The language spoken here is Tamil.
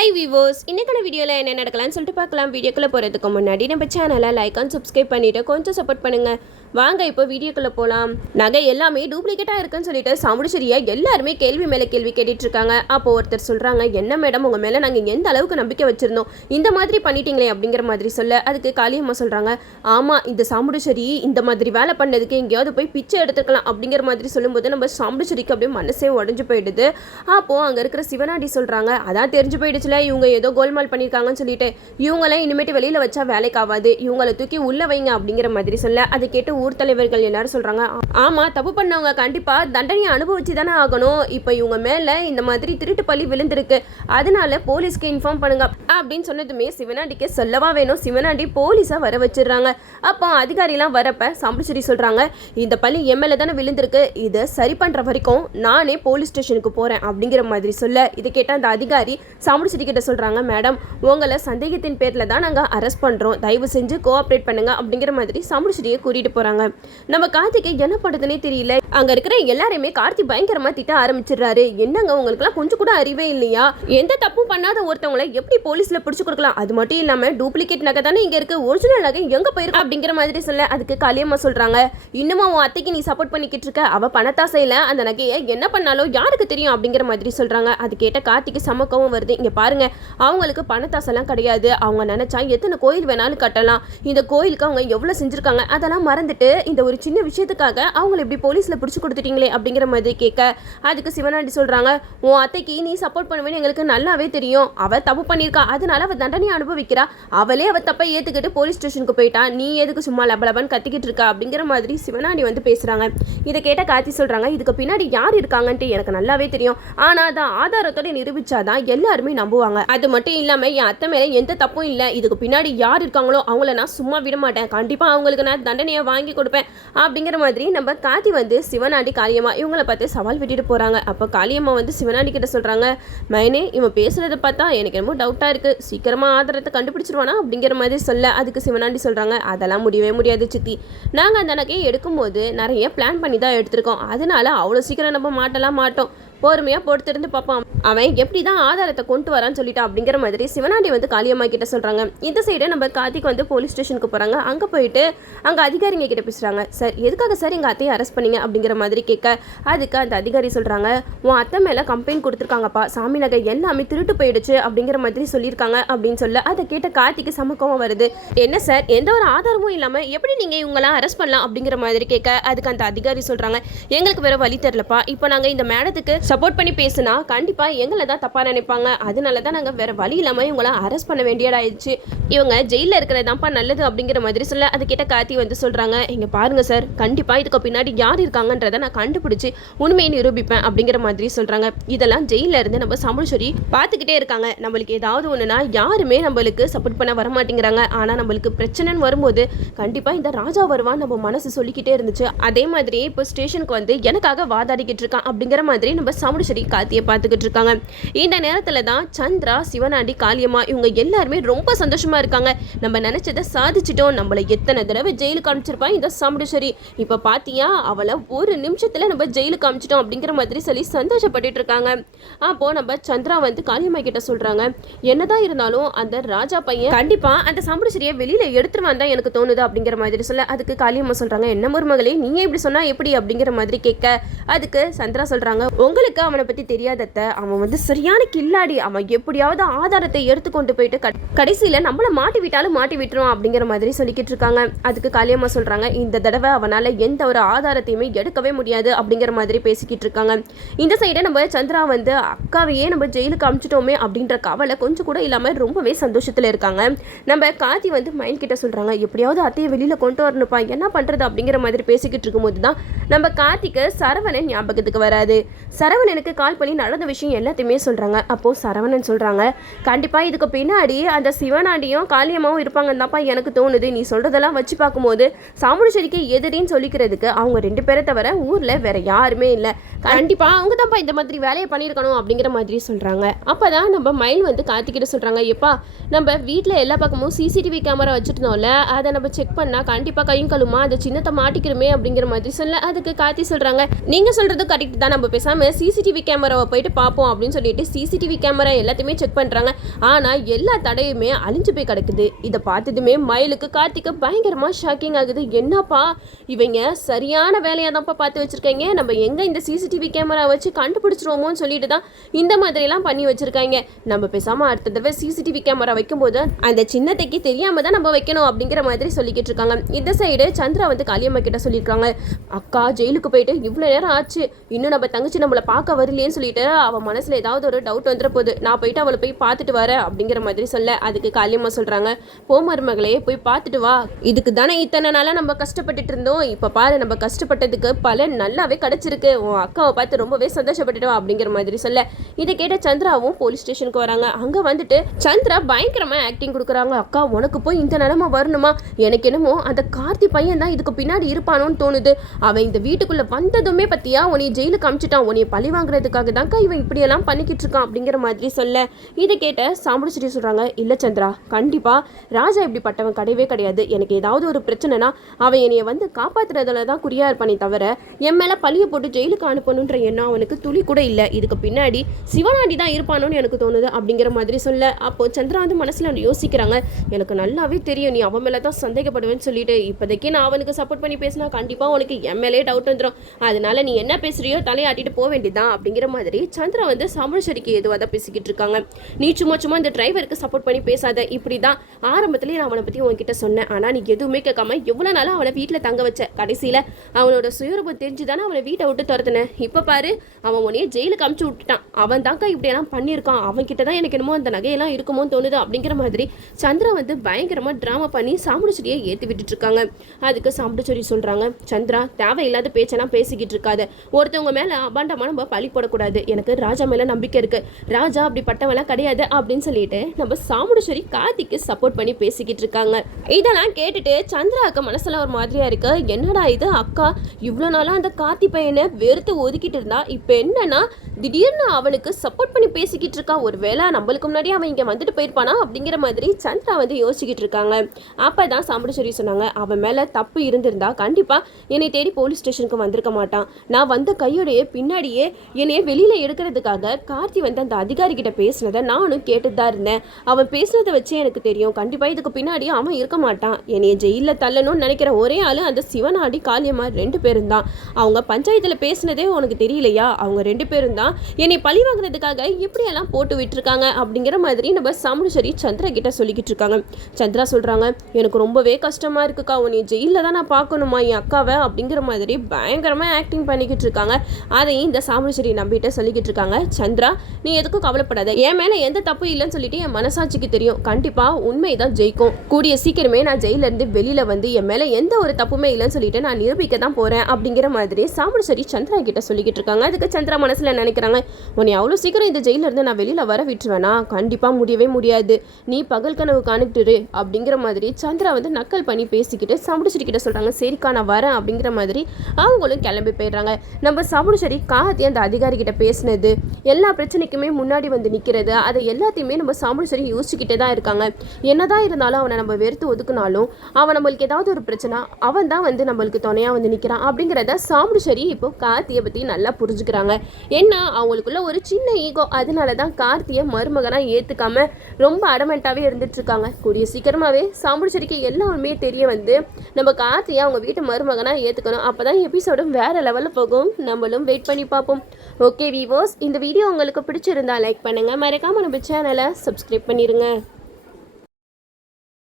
ஹை வீவர்ஸ், இன்னைக்கான வீடியோவில் என்ன நடக்கலாம்னு சொல்லிட்டு பார்க்கலாம். வீடியோக்குள்ளே போகிறதுக்கு முன்னாடி நம்ம சேனலை லைக் அண்ட் சப்ஸ்கிரைப் பண்ணிவிட்டு கொஞ்சம் சப்போர்ட் பண்ணுங்கள். வாங்க இப்போ வீடியோக்குள்ளே போகலாம். நகை எல்லாமே டூப்ளிகேட்டாக இருக்குன்னு சொல்லிட்டு சாமுடிச்சேரியா எல்லாருமே கேள்வி மேலே கேள்வி கேட்டுட்ருக்காங்க. அப்போ ஒருத்தர் சொல்கிறாங்க, என்ன மேடம் உங்கள் மேலே நாங்கள் எந்த அளவுக்கு நம்பிக்கை வச்சுருந்தோம், இந்த மாதிரி பண்ணிட்டீங்களே அப்படிங்கிற மாதிரி சொல்ல, அதுக்கு காளியம்மா சொல்கிறாங்க, ஆமாம் இந்த சாமுடிச்சேரி இந்த மாதிரி வேலை பண்ணதுக்கு எங்கேயாவது போய் பிச்சை எடுத்துக்கலாம் அப்படிங்கிற மாதிரி சொல்லும்போது நம்ம சாமுடிச்சேரிக்கு அப்படியே மனசே உடஞ்சு போயிடுது. அப்போது அங்கே இருக்கிற சிவனாடி சொல்கிறாங்க, அதான் தெரிஞ்சு போயிடுச்சுல இவங்க ஏதோ கோல்மால் பண்ணியிருக்காங்கன்னு சொல்லிட்டு இவங்களாம் இனிமேட்டு வெளியில் வச்சா வேலைக்கு ஆகாது, இவங்களை தூக்கி உள்ள வைங்க அப்படிங்கிற மாதிரி சொல்ல, அதை கேட்டு ஊர் தலைவர்கள் எல்லாரும் சொல்கிறாங்க, ஆமாம் தப்பு பண்ணவங்க கண்டிப்பாக தண்டனையை அனுபவிச்சு தானே ஆகணும், இப்போ இவங்க மேலே இந்த மாதிரி திருட்டு பள்ளி விழுந்திருக்கு, அதனால போலீஸ்க்கு இன்ஃபார்ம் பண்ணுங்க அப்படின்னு சொன்னதுமே சிவனாண்டிக்கு சொல்லவா வேணும், சிவனாண்டி போலீஸை வர வச்சிடுறாங்க. அப்போ அதிகாரிலாம் வரப்ப சாமுடிச்சேரி சொல்கிறாங்க, இந்த பள்ளி எம்எல்ஏ தானே விழுந்திருக்கு, இதை சரி பண்ணுற வரைக்கும் நானே போலீஸ் ஸ்டேஷனுக்கு போகிறேன் அப்படிங்கிற மாதிரி சொல்ல, இதை கேட்ட அந்த அதிகாரி சாமுடிச்சேரி கிட்ட சொல்கிறாங்க, மேடம் உங்களை சந்தேகத்தின் பேரில் தான் நாங்கள் அரெஸ்ட் பண்ணுறோம், தயவு செஞ்சு கோஆப்ரேட் பண்ணுங்க அப்படிங்கிற மாதிரி சாமுடிச்சேரியை கூட்டிகிட்டு போகிறாங்க. நம்ம கார்த்திகை என்ன பண்ணுறதுனே தெரியல. அங்கே இருக்கிற எல்லாரையுமே கார்த்தி பயங்கரமாக திட்ட ஆரம்பிச்சிடுறாரு. என்னங்க உங்களுக்குலாம் கொஞ்சம் கூட அறிவே இல்லையா, எந்த தப்பும் பண்ணாத ஒருத்தவங்களை எப்படி போலீஸில் பிடிச்சி கொடுக்கலாம், அது மட்டும் இல்லாமல் டூப்ளிகேட் நகை தானே இங்கே இருக்குது, ஒரிஜினல் நகை எங்கே போயிருக்கு அப்படிங்கிற மாதிரி சொல்ல, அதுக்கு காளியம்மா சொல்கிறாங்க, இன்னுமா உன் அத்தைக்கு நீ சப்போர்ட் பண்ணிக்கிட்டு இருக்க, அவள் பணத்தாசையில் அந்த நகையை என்ன பண்ணாலும் யாருக்கு தெரியும் அப்படிங்கிற மாதிரி சொல்கிறாங்க. அது கேட்ட கார்த்திக்கு சமக்கவும் வருது. இங்கே பாருங்க, அவங்களுக்கு பணத்தாசெல்லாம் கிடையாது, அவங்க நினைச்சா எத்தனை கோயில் வேணாலும் கட்டலாம், இந்த கோயிலுக்கு அவங்க எவ்வளோ செஞ்சுருக்காங்க அதெல்லாம் மறந்துட்டு இந்த ஒரு சின்ன விஷயத்துக்காக அவங்களை இப்படி போலீஸில் பிடிச்சி கொடுத்துட்டீங்களே அப்படிங்கிற மாதிரி கேட்க, அதுக்கு சிவனாண்டி சொல்கிறாங்க, உன் அத்தைக்கு நீ சப்போர்ட் பண்ணுவேன்னு எங்களுக்கு நல்லாவே தெரியும், அவள் தப்பு பண்ணியிருக்கா, அதனால அவள் தண்டனையை அனுபவிக்கிறா, அவளே அவள் தப்பை ஏற்றுக்கிட்டு போலீஸ் ஸ்டேஷனுக்கு போயிட்டா, நீ எதுக்கு சும்மா லபலபன்னு கத்திக்கிட்டு இருக்கா அப்படிங்கிற மாதிரி சிவனாண்டி வந்து பேசுகிறாங்க. இதை கேட்ட கார்த்தி சொல்கிறாங்க, இதுக்கு பின்னாடி யார் இருக்காங்கன்ட்டு எனக்கு நல்லாவே தெரியும், ஆனால் அதான் ஆதாரத்தோட நிரூபிச்சாதான் எல்லாருமே நம்புவாங்க, அது மட்டும் இல்லாமல் என் அத்தை மேலே எந்த தப்பும் இல்லை, இதுக்கு பின்னாடி யார் இருக்காங்களோ அவங்கள நான் சும்மா விட மாட்டேன், கண்டிப்பாக அவங்களுக்கு நான் தண்டனையை வாங்கி கொடுப்பேன் அப்படிங்கிற மாதிரி நம்ம கார்த்தி வந்து சிவனாண்டி காளியம்மா இவங்களை பார்த்து சவால் விட்டுட்டு போகிறாங்க. அப்போ காளியம்மா வந்து சிவனாண்டி கிட்ட சொல்கிறாங்க, மைனே இவன் பேசுகிறத பார்த்தா எனக்கு என்னமோ டவுட்டாக இருக்குது, சீக்கிரமாக ஆதாரத்தை கண்டுபிடிச்சிருவானா அப்படிங்கிற மாதிரி சொல்ல, அதுக்கு சிவனாண்டி சொல்கிறாங்க, அதெல்லாம் முடியவே முடியாது சித்தி, நாங்கள் அந்த நகையை எடுக்கும்போது நிறைய பிளான் பண்ணி தான் எடுத்திருக்கோம், அதனால அவ்வளோ சீக்கிரம் நம்ம மாட்டோம், பொறுமையாக பொறுத்திருந்து பார்ப்பான், அவன் எப்படி தான் ஆதாரத்தை கொண்டு வரான்னு சொல்லிட்டான் அப்படிங்கிற மாதிரி சிவனாண்டி வந்து காளியம்மா கிட்ட சொல்கிறாங்க. இந்த சைடு நம்ம கார்த்திக் வந்து போலீஸ் ஸ்டேஷனுக்கு போகிறாங்க. அங்கே போயிட்டு அங்கே அதிகாரிங்க கிட்ட பேசுகிறாங்க, சார் எதுக்காக சார் எங்கள் அத்தையை அரெஸ்ட் பண்ணீங்க அப்படிங்கிற மாதிரி கேட்க, அதுக்கு அந்த அதிகாரி சொல்கிறாங்க, உன் அத்தை மேலே கம்ப்ளைண்ட் கொடுத்துருக்காங்கப்பா, சாமி நகை எல்லாமே திருட்டு போயிடுச்சு அப்படிங்கிற மாதிரி சொல்லியிருக்காங்க அப்படின்னு சொல்ல, அதை கேட்ட கார்த்திக்கு சமக்கமாக வருது. என்ன சார் எந்த ஒரு ஆதாரமும் இல்லாமல் எப்படி நீங்கள் இவங்களாம் அரெஸ்ட் பண்ணலாம் அப்படிங்கிற மாதிரி கேட்க, அதுக்கு அந்த அதிகாரி சொல்கிறாங்க, எங்களுக்கு வேறு வழி தெரிலப்பா, இப்போ நாங்கள் இந்த மேடத்துக்கு சப்போர்ட் பண்ணி பேசுனா கண்டிப்பாக எங்களை தான் தப்பாக நினைப்பாங்க, அதனால தான் நாங்கள் வேறு வழி இல்லாமல் இவங்களை அரெஸ்ட் பண்ண வேண்டியதாயிடுச்சு, இவங்க ஜெயிலில் இருக்கிறதாப்பா நல்லது அப்படிங்கிற மாதிரி சொல்ல, அது கிட்ட கார்த்தி வந்து சொல்கிறாங்க, இங்கே பாருங்கள் சார், கண்டிப்பாக இதுக்கு பின்னாடி யார் இருக்காங்கன்றதை நான் கண்டுபிடிச்சி உண்மையை நிரூபிப்பேன் அப்படிங்கிற மாதிரி சொல்கிறாங்க. இதெல்லாம் ஜெயிலில் இருந்து நம்ம சாமுடிச்சேரி பார்த்துக்கிட்டே இருக்காங்க, நம்மளுக்கு ஏதாவது ஒன்றுனா யாருமே நம்மளுக்கு சப்போர்ட் பண்ண வரமாட்டேங்கிறாங்க, ஆனால் நம்மளுக்கு பிரச்சனைன்னு வரும்போது கண்டிப்பாக இந்த ராஜா வருவான் நம்ம மனசு சொல்லிக்கிட்டே இருந்துச்சு, அதே மாதிரி இப்போ ஸ்டேஷனுக்கு வந்து எனக்காக வாதாடிக்கிட்டு இருக்கான் அப்படிங்கிற மாதிரி நம்ம சாமுடிச்சேரி கார்த்தியை பார்த்துக்கிட்டு இருக்காங்க. இந்த நேரத்தில் தான் சந்திரா, சிவனாண்டி, காளியம்மா இவங்க எல்லாருமே ரொம்ப சந்தோஷமா இருக்காங்க, நம்ம நினைச்சதை சாதிச்சிட்டோம், நம்மளை எத்தனை தடவை ஜெயிலுக்கு அனுப்பிச்சிருப்பான் இந்த சாமுடிச்சேரி, இப்போ பாத்தியா அவளை ஒரு நிமிஷத்துல நம்ம ஜெயிலுக்கு அனுப்பிச்சிட்டோம் அப்படிங்கிற மாதிரி சொல்லி சந்தோஷப்பட்டுட்டு இருக்காங்க. அப்போ நம்ம சந்திரா வந்து காளியம்மா கிட்ட சொல்றாங்க, என்னதான் இருந்தாலும் அந்த ராஜா பையன் கண்டிப்பா அந்த சாமுடிச்சேரியை வெளியில எடுத்துருவான் தான் எனக்கு தோணுது அப்படிங்கிற மாதிரி சொல்ல, அதுக்கு காளியம்மா சொல்றாங்க, என்ன மருமகளே நீங்க இப்படி சொன்னா எப்படி அப்படிங்கிற மாதிரி கேட்க, அதுக்கு சந்திரா சொல்றாங்க, உங்களுக்கு அவனை பத்தி தெரியாதத்த, அவன் வந்து சரியான கில்லாடி, அவன் எப்படியாவது ஆதாரத்தை எடுத்துக்கொண்டு போயிட்டு கடைசியில நம்மள மாட்டி விட்டாலும் மாட்டி விட்டுருவான் அப்படிங்கிற மாதிரி சொல்லிக்கிட்டு இருக்காங்க. அதுக்கு காளியம்மா சொல்றாங்க, இந்த தடவை அவனால எந்த ஒரு ஆதாரத்தையுமே எடுக்கவே முடியாது அப்படிங்கிற மாதிரி பேசிக்கிட்டு இருக்காங்க. இந்த சைடை நம்ம சந்திரா வந்து அக்காவையே நம்ம ஜெயிலுக்கு அனுப்பிச்சிட்டோமே அப்படின்ற கவலை கொஞ்சம் கூட இல்லாம ரொம்பவே சந்தோஷத்துல இருக்காங்க. நம்ம கார்த்தி வந்து மைண்ட் கிட்ட சொல்றாங்க, எப்படியாவது அத்தையை வெளியில கொண்டு வரணுப்பா, என்ன பண்றது அப்படிங்கிற மாதிரி பேசிக்கிட்டு இருக்கும்போது தான் நம்ம கார்த்திக்கு சரவணன் ஞாபகத்துக்கு வராது. சரவணனுக்கு கால் பண்ணி நடந்த விஷயம் எல்லாத்தையுமே சொல்கிறாங்க. அப்போது சரவணன் சொல்கிறாங்க, கண்டிப்பாக இதுக்கு பின்னாடி அந்த சிவனாண்டியும் காளியம்மாவும் இருப்பாங்கன்னு தான்ப்பா எனக்கு தோணுது, நீ சொல்கிறதெல்லாம் வச்சு பார்க்கும்போது சாமுடிச்சேரிக்கு எதிரின்னு சொல்லிக்கிறதுக்கு அவங்க 2 பேரை தவிர ஊரில் வேறு யாருமே இல்லை, கண்டிப்பாக அவங்க தான்ப்பா இந்த மாதிரி வேலையை பண்ணியிருக்கணும் அப்படிங்கிற மாதிரி சொல்கிறாங்க. அப்போ தான் நம்ம மயில் வந்து கார்த்திகிட்ட சொல்கிறாங்க, எப்பா நம்ம வீட்டில் எல்லா பக்கமும் சிசிடிவி கேமரா வச்சுருந்தோம்ல, அதை நம்ம செக் பண்ணால் கண்டிப்பாக கையும் கழுமா அதை சின்னத்தை மாட்டிக்கிறோமே அப்படிங்கிற மாதிரி சொல்ல, அதுக்கு கார்த்தி சொல்கிறாங்க, நீங்கள் சொல்கிறது கரெக்ட் தான், நம்ம பேசாமல் சிசிடிவி கேமராவை போயிட்டு பார்ப்போம் அப்படின்னு சொல்லிட்டு சிசிடிவி கேமரா எல்லாத்தையுமே செக் பண்ணுறாங்க. ஆனால் எல்லா தடையுமே அழிஞ்சு போய் கிடக்குது. இதை பார்த்ததுமே மயிலுக்கு கார்த்திக்கு பயங்கரமாக ஷாக்கிங் ஆகுது. என்னப்பா இவங்க சரியான வேலையாக தான்ப்பா பார்த்து வச்சுருக்காங்க, நம்ம எங்கே இந்த சிசிடிவி கேமரா வச்சு கண்டுபிடிச்சிருவோமோன்னு சொல்லிட்டு தான் இந்த மாதிரிலாம் பண்ணி வச்சுருக்காங்க. நம்ம பேசாமல் அடுத்த தடவை சிசிடிவி கேமரா வைக்கும்போது அந்த சின்னத்தைக்கு தெரியாமல் தான் நம்ம வைக்கணும் அப்படிங்கிற மாதிரி சொல்லிக்கிட்டு இருக்காங்க. இந்த சைடு சந்திரா வந்து காளியம்மா கிட்ட சொல்லியிருக்காங்க, அக்கா ஜெயிலுக்கு போயிட்டு இவ்வளோ நேரம் ஆச்சு, இன்னும் நம்ம தங்கச்சி நம்மளை பார்க்க வரலையேன்னு சொல்லிட்டு அவன் மனசில் ஏதாவது ஒரு டவுட் வந்துட போகுது, நான் போயிட்டு அவளை போய் பார்த்துட்டு வரேன் அப்படிங்கிற மாதிரி சொல்ல, அதுக்கு காளியம்மா சொல்கிறாங்க, போ மருமகளே போய் பார்த்துட்டு வா, இதுக்கு தானே இத்தனை நாளாக நம்ம கஷ்டப்பட்டுட்டு இருந்தோம், இப்போ பாரு நம்ம கஷ்டப்பட்டதுக்கு பலன் நல்லாவே கிடச்சிருக்கு, உன் அக்காவை பார்த்து ரொம்பவே சந்தோஷப்பட்டுட்டோம் அப்படிங்கிற மாதிரி சொல்ல, இதை கேட்ட சந்திராவும் போலீஸ் ஸ்டேஷனுக்கு வராங்க. அங்கே வந்துட்டு சந்திரா பயங்கரமாக ஆக்டிங் கொடுக்குறாங்க. அக்கா உனக்கு போய் இந்த நிலமை வரணுமா, எனக்கு என்னமோ அந்த கார்த்தி பையன் தான் இதுக்கு பின்னாடி இருப்பானோன்னு தோணுது, அவன் இந்த வீட்டுக்குள்ளே வந்ததுமே பற்றியா உன்னை ஜெயிலுக்கு அமிச்சிட்டான், உன்னை பழி வாங்குறதுக்காக தான்க்கா இவன் இப்படியெல்லாம் பண்ணிக்கிட்டு இருக்கான் அப்படிங்கிற மாதிரி சொல்ல, இதை கேட்ட சாமுடிச்சிட்டு சொல்கிறாங்க, இல்லை சந்திரா கண்டிப்பாக ராஜா இப்படிப்பட்டவன் கிடையவே கிடையாது, எனக்கு ஏதாவது ஒரு பிரச்சனைனா அவன் என்னைய வந்து காப்பாற்றுறதுல தான் குறியா இருப்பானே தவிர என் மேலே பழியை போட்டு ஜெயிலுக்கு அனுப்பணுன்ற எண்ணம் அவனுக்கு துளி கூட இல்லை, இதுக்கு பின்னாடி சிவனாண்டி தான் இருப்பானோன்னு எனக்கு தோணுது அப்படிங்கிற மாதிரி சொல்ல, அப்போது சந்திரா வந்து மனசில் யோசிக்கிறாங்க, எனக்கு நல்லாவே தெரியும் நீ அவன் மேலே தான் சந்தேகப்படுவேன்னு சொல்லிட்டு, இப்போதைக்கு நான் அவனுக்கு சப்போர்ட் பண்ணி பேசினா கண்டிப்பாக உனக்கு என் மேலே டவுட் வந்துடும், அதனால நீ என்ன பேசுறியோ தலையாட்டிட்டு போக வேண்டியதான் அப்படிங்கிற மாதிரி சந்திரா வந்து சமரசரிக்கு எதுவாக தான் பேசிக்கிட்டு இருக்காங்க. நீ சும்மா இந்த டிரைவருக்கு சப்போர்ட் பண்ணி பேசாத, இப்படி தான் ஆரம்பத்திலேயே நான் அவனை பற்றி உன்கிட்ட சொன்னேன், ஆனால் நீ எதுவுமே கேட்காம எவ்வளோ நாளாக அவனை வீட்டில் தங்க வச்ச, கடைசியில் அவனோட சுயரூபம் தெரிஞ்சு தானே அவனை வீட்டை விட்டு துரத்துனேன், இப்போ பாரு அவன் உன்னையே ஜெயிலுக்கு அமுச்சு விட்டுட்டான், அவன் தாக்கா இப்படியெல்லாம் பண்ணியிருக்கான், அவன் கிட்ட தான் எனக்கு என்னமோ அந்த நகையெல்லாம் இருக்குமோன்னு தோணுது அப்படிங்கிற மாதிரி சந்திரா வந்து பயங்கரமாக ட்ராமா பண்ணி சாமுடிச்செடியை ஏற்றி விட்டுட்டு இருக்காங்க. அதுக்கு சாமுடிச்செடி சொல்கிறாங்க, சந்திரா தேவையில்லாத பேச்செல்லாம் பேசிக்கிட்டு இருக்காது, ஒருத்தவங்க மேலே அபாண்டமாக நம்ம பழி போடக்கூடாது, எனக்கு ராஜா மேலே நம்பிக்கை இருக்குது, ராஜா அப்படி பட்டவெல்லாம் கிடையாது அப்படின்னு சொல்லிட்டு நம்ம சாமுடிச்செடி கார்த்திக்கு சப்போர்ட் பண்ணி பேசிக்கிட்டு இருக்காங்க. இதெல்லாம் கேட்டுட்டு சந்திராவுக்கு மனசில் ஒரு மாதிரியா இருக்கு, என்னடா இது அக்கா இவ்வளோ நாளாக அந்த கார்த்தி பையனை வெறுத்து ஒதுக்கிட்டு இருந்தா, இப்போ என்னன்னா திடீர்னு அவனுக்கு சப்போர்ட் பண்ணி பேசிக்கிட்டு இருக்கான், ஒரு வேளை நம்மளுக்கு முன்னாடி அவன் இங்கே வந்துட்டு போயிருப்பானா அப்படிங்கிற மாதிரி சந்திரா வந்து யோசிக்கிட்டு இருக்காங்க. அப்போ தான் சாமுடிச்செடி சொன்னாங்க, அவன் மேலே தப்பு இருந்திருந்தா கண்டிப்பாக என்னை தேடி போலீஸ் ஸ்டேஷனுக்கு வந்திருக்க மாட்டான், நான் வந்த கையோடைய பின்னாடியே என்னைய வெளியில் எடுக்கிறதுக்காக கார்த்தி வந்து அந்த அதிகாரிகிட்ட பேசினதை நானும் கேட்டு தான் இருந்தேன், அவன் பேசுனதை வச்சே எனக்கு தெரியும் கண்டிப்பாக இதுக்கு பின்னாடி அவன் இருக்க மாட்டான், என்னைய ஜெயிலில் தள்ளணும்னு நினைக்கிற ஒரே ஆள் அந்த சிவனாடி காளியம்மா 2 பேரும் தான், அவங்க பஞ்சாயத்தில் பேசினதே உனக்கு தெரியலையா, அவங்க 2 பேரும் தான் என்னை பழி வாங்குறதுக்காக இப்படியெல்லாம் போட்டு விட்டுருக்காங்க அப்படிங்கிற மாதிரி நம்ம சாமுடிச்செடி சந்திரா கிட்ட சொல்லிக்கிட்டு இருக்காங்க. சந்திரா சொல்கிறாங்க, எனக்கு ரொம்பவே கஷ்டமாக இருக்குக்கா, உன்னை ஜெயிலில் தான் நான் பார்க்கணுமா என் அக்காவை அப்படிங்கிற மாதிரி பயங்கரமாக ஆக்டிங் பண்ணிக்கிட்டு இருக்காங்க. அதையும் இந்த சாமுடிச்செடி நம்பிட்டு சொல்லிக்கிட்டு இருக்காங்க, சந்திரா நீ எதுக்கும் கவலைப்படாத, என் மேலே எந்த தப்பு இல்லைன்னு சொல்லிட்டு என் மனசாட்சிக்கு தெரியும், கண்டிப்பாக உண்மை தான் ஜெயிக்கும், கூடிய சீக்கிரமே நான் ஜெயிலேருந்து வெளியில் வந்து என் மேலே எந்த ஒரு தப்புமே இல்லைன்னு சொல்லிட்டு நான் நிரூபிக்க தான் போகிறேன் அப்படிங்கிற மாதிரி சாமுடிச்செடி சந்திரா கிட்ட சொல்லிக்கிட்டு இருக்காங்க. அதுக்கு சந்திரா மனசில் நினைக்கிறாங்க, உன்னை அவ்வளோ சீக்கிரம் இந்த ஜெயிலிருந்து நான் வெளியில் வர விட்டுருவேனா, கண்டிப்பாக முடியவே முடியாது, நீ பகல் கனவு காணிக்கிட்டு அப்படிங்கிற மாதிரி சந்திரா வந்து நக்கல் பண்ணி பேசிக்கிட்டு சாமுடிச்செடி கிட்ட சொல்கிறாங்க, சரிக்கா நான் வரேன் அப்படிங்கிற மாதிரி அவங்களும் கிளம்பி போயிடுறாங்க. நம்ம சாமுடிச்செடி கார்த்தி அந்த அதிகாரி கிட்ட பேசினது எல்லா பிரச்சனைக்குமே முன்னாடி வந்து நிற்கிறது, அதை எல்லாத்தையுமே நம்ம சாமுடிச்செடி யோசிச்சுக்கிட்டே தான் இருக்காங்க. என்னதான் இருந்தாலும் அவனை நம்ம வெறுத்து ஒதுக்குனாலும் அவன் நம்மளுக்கு ஏதாவது ஒரு பிரச்சனை அவன் தான் வந்து நம்மளுக்கு துணையாக வந்து நிற்கிறான் அப்படிங்கிறத சாமுடிச்செடி இப்போ கார்த்தியை பற்றி நல்லா புரிஞ்சுக்கிறாங்க. என்ன அவங்களுக்குள்ள ஒரு சின்ன ஈகோ, அதனால தான் கார்த்தியை மருமகனாக ஏற்றுக்காம ரொம்ப அடமெண்ட்டாகவே இருந்துட்டுருக்காங்க. கூடிய சீக்கிரமாகவே சாமுடிச்செடிக்கு எல்லாமே தெரிய வந்து நம்ம கார்த்தியை அவங்க வீட்டு மருமகனாக ஏற்றுக்கணும், அப்போ தான் எபிசோடும் வேறு லெவலில் போகும், நம்மளும் வெயிட் பண்ணி பார்ப்போம். ஓகே வீவர்ஸ், இந்த வீடியோ உங்களுக்கு பிடிச்சிருந்தா லைக் பண்ணுங்கள், மறக்காமல் நம்ம சேனலை சப்ஸ்கிரைப் பண்ணிடுங்க.